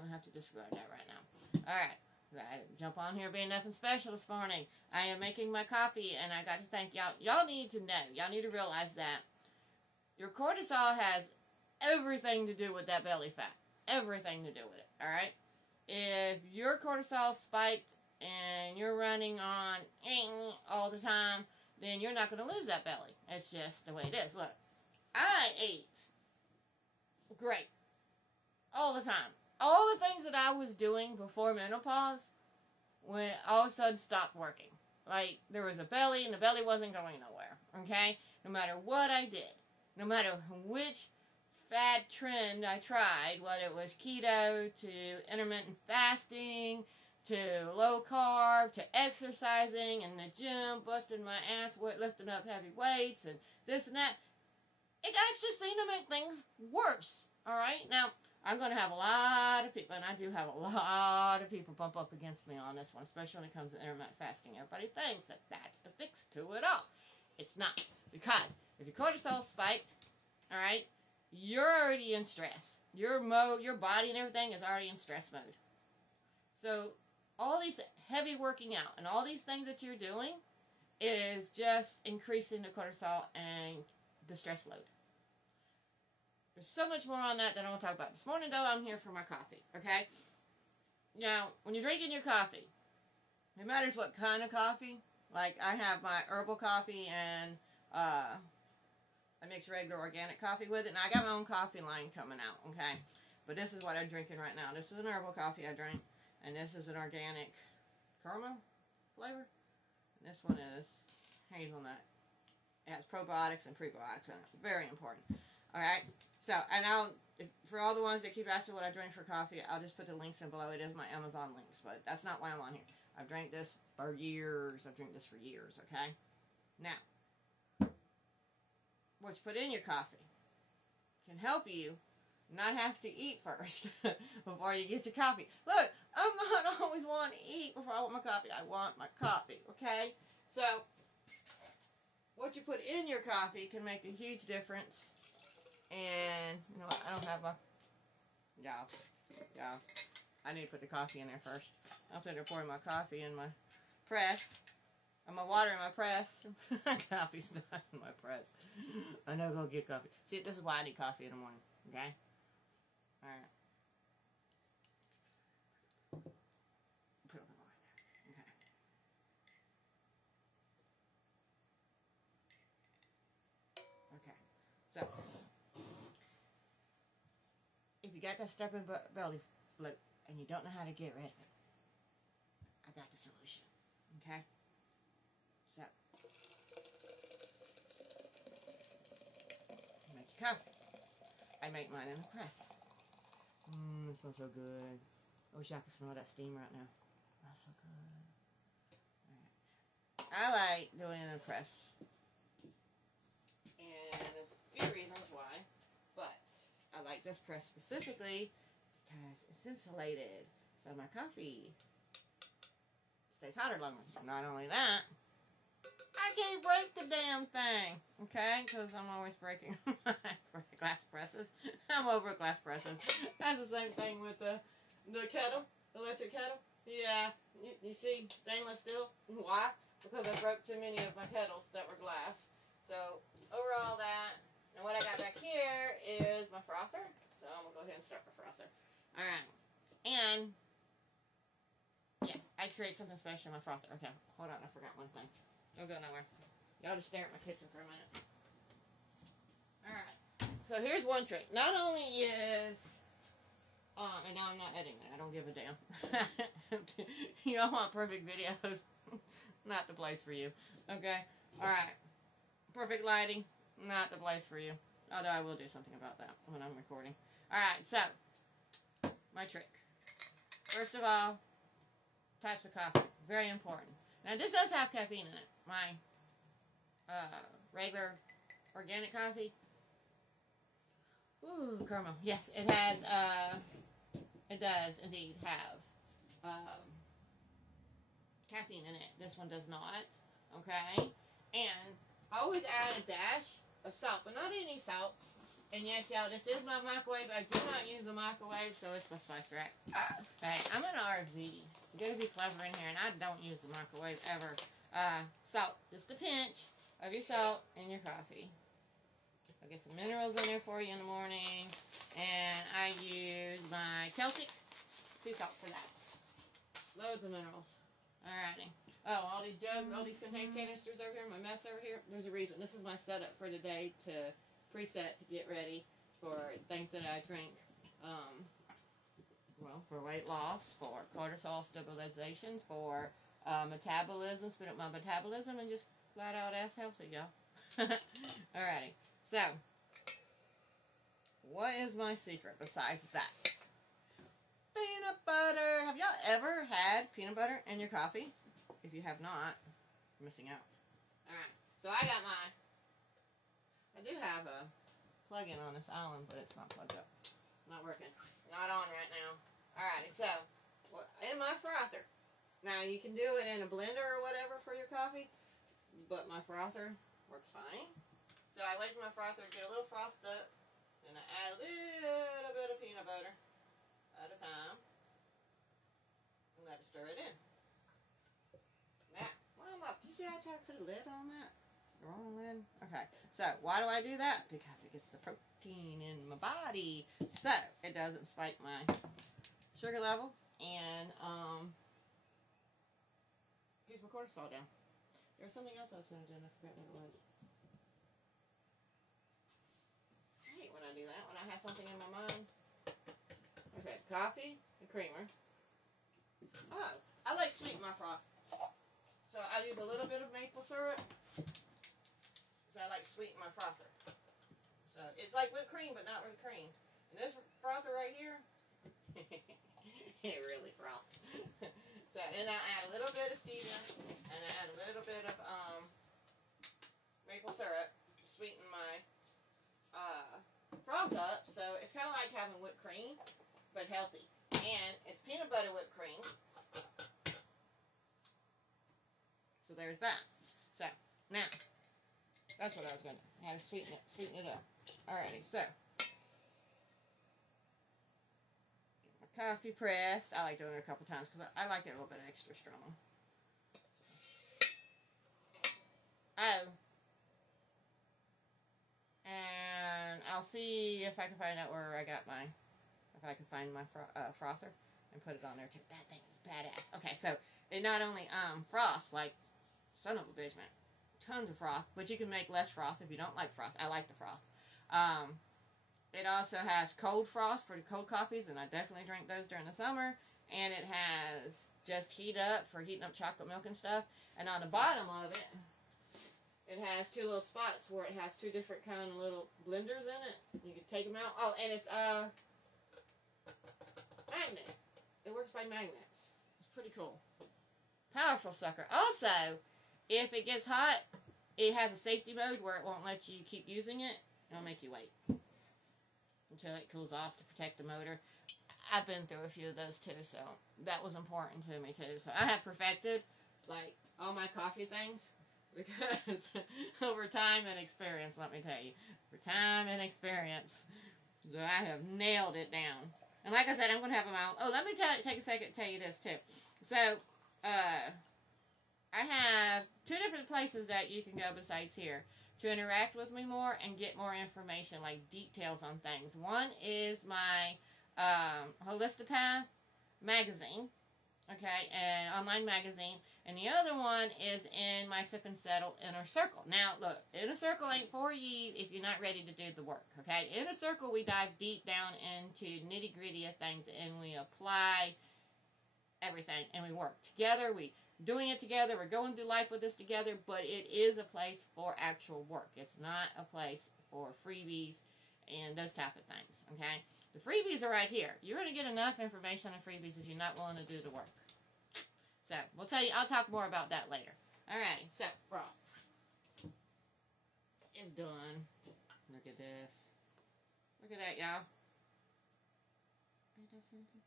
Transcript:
going to have to disregard that right now. Alright. I jump on here being nothing special this morning. I am making my coffee, and I got to thank y'all. Y'all need to know. Y'all need to realize that your cortisol has everything to do with that belly fat. Everything to do with it. Alright? If your cortisol spiked and you're running on all the time, then you're not going to lose that belly. It's just the way it is. Look, I ate great all the time. All the things that I was doing before menopause, when all of a sudden stopped working. Like, there was a belly, and the belly wasn't going nowhere, okay? No matter what I did, no matter which fad trend I tried, whether it was keto, to intermittent fasting, to low carb, to exercising, in the gym, busting my ass, lifting up heavy weights, and this and that, it actually seemed to make things worse, alright? Now, I'm going to have a lot of people, and I do have a lot of people bump up against me on this one, especially when it comes to intermittent fasting. Everybody thinks that that's the fix to it all. It's not. Because if your cortisol spiked, alright, you're already in stress. Your body and everything is already in stress mode. So, all these heavy working out and all these things that you're doing is just increasing the cortisol and the stress load. There's so much more on that I want to talk about. This morning, though, I'm here for my coffee, okay? Now, when you're drinking your coffee, it matters what kind of coffee. Like, I have my herbal coffee, and I mix regular organic coffee with it, and I got my own coffee line coming out, okay? But this is what I'm drinking right now. This is an herbal coffee I drink, and this is an organic caramel flavor. And this one is hazelnut. It has probiotics and prebiotics in it. Very important. Alright, so, and for all the ones that keep asking what I drink for coffee, I'll just put the links in below. It is my Amazon links, but that's not why I'm on here. I've drank this for years. I've drank this for years, okay? Now, what you put in your coffee can help you not have to eat first before you get your coffee. Look, I'm not always wanting to eat before I want my coffee. I want my coffee, okay? So, what you put in your coffee can make a huge difference. And, you know what, I don't have my, yeah, I need to put the coffee in there first. I'm going to pour my coffee in my press, and my water in my press. Coffee's not in my press. I know go get coffee. See, this is why I need coffee in the morning, okay? Alright. Put it on the line there, okay. Okay, so, if you got that stubborn belly float and you don't know how to get rid of it, I got the solution, okay? So, make your coffee. I make mine in the press. It smells so good. I wish I could smell that steam right now. It smells so good. Alright. I like doing it in the press. And there's a few reasons why, but I like this press specifically because it's insulated, so my coffee stays hotter longer. Not only that, I can't break the damn thing, okay? Because I'm always breaking my glass presses. I'm over glass presses. That's the same thing with the kettle, the electric kettle. Yeah, you see, stainless steel. Why? Because I broke too many of my kettles that were glass. So, over all that, and what I got back here is my frother. So, I'm going to go ahead and start my frother. Alright. And, yeah, I create something special in my frother. Okay, hold on, I forgot one thing. Don't go nowhere. Y'all just stare at my kitchen for a minute. Alright. So, here's one trick. Not only is, and now I'm not editing it. I don't give a damn. You all want perfect videos. Not the place for you. Okay? Alright. Perfect lighting. Not the place for you. Although I will do something about that when I'm recording. Alright, so, my trick. First of all, types of coffee. Very important. Now, this does have caffeine in it. My regular organic coffee. Ooh, caramel. Yes, it has, it does indeed have caffeine in it. This one does not. Okay? And I always add a dash of salt, but not any salt. And yes, y'all, this is my microwave. I do not use a microwave, so it's my spice rack. Okay, I'm an RV. You gotta be clever in here, and I don't use the microwave ever. Salt, just a pinch of your salt in your coffee. I'll get some minerals in there for you in the morning, and I use my Celtic sea salt for that. Loads of minerals. Alrighty. Oh, all these jugs, all these container canisters over here, my mess over here. There's a reason. This is my setup for the day to preset to get ready for things that I drink. Well, for weight loss, for cortisol stabilizations, for metabolism, speed up my metabolism, and just flat out ass healthy, y'all. Alrighty. So, what is my secret besides that? Peanut butter. Have y'all ever had peanut butter in your coffee? If you have not, you're missing out. Alright, so I do have a plug-in on this island, but it's not plugged up. Not working. Not on right now. Alrighty, so, in my frother. Now, you can do it in a blender or whatever for your coffee, but my frother works fine. So I wait for my frother to get a little frothed up, and I add a little bit of peanut butter at a time, and let it stir it in. Now, you see how I try to put a lid on that? The wrong lid? Okay, so why do I do that? Because it gets the protein in my body, so it doesn't spike my sugar level, and keeps my cortisol down. There was something else I was going to do, and I forgot what it was. I hate when I do that, when I have something in my mind. Okay, coffee and creamer. Oh, I like sweeten my froth. So I use a little bit of maple syrup. So I like sweeten my frother. So it's like whipped cream, but not whipped cream. And this frother right here, it really froths. So then I add a little bit of stevia, and I add a little bit of maple syrup to sweeten my froth up. So it's kind of like having whipped cream, but healthy. And it's peanut butter whipped cream. So there's that. So, now, that's what I was going to do. I had to sweeten it up. Alrighty, so. Get my coffee pressed. I like doing it a couple times because I like it a little bit extra strong. Oh. And I'll see if I can find out where I got if I can find my frother and put it on there too. That thing is badass. Okay, so it not only froths like son of a bitch, man. Tons of froth, but you can make less froth if you don't like froth. I like the froth. It also has cold froth for the cold coffees, and I definitely drink those during the summer. And it has just heat up for heating up chocolate milk and stuff. And on the bottom of it, it has two little spots where it has two different kind of little blenders in it. You can take them out. Oh, and it's magnet. It works by magnets. It's pretty cool. Powerful sucker. Also, if it gets hot, it has a safety mode where it won't let you keep using it. It'll make you wait until it cools off to protect the motor. I've been through a few of those too, so that was important to me too. So I have perfected like all my coffee things because over time and experience, let me tell you, for time and experience, so I have nailed it down. And like I said, I'm going to have them out. Oh, let me take a second to tell you this too. So, I have two different places that you can go besides here to interact with me more and get more information, like details on things. One is my Holistopath magazine, okay, an online magazine, and the other one is in my Sip and Settle Inner Circle. Now, look, Inner Circle ain't for you if you're not ready to do the work, okay? Inner Circle, we dive deep down into nitty-gritty of things, and we apply everything, and we work together, we doing it together, we're going through life with this together, but it is a place for actual work. It's not a place for freebies and those type of things, okay? The freebies are right here. You're going to get enough information on freebies if you're not willing to do the work. So, I'll talk more about that later. Alrighty, so, froth. It's done. Look at this. Look at that, y'all. Ain't that something?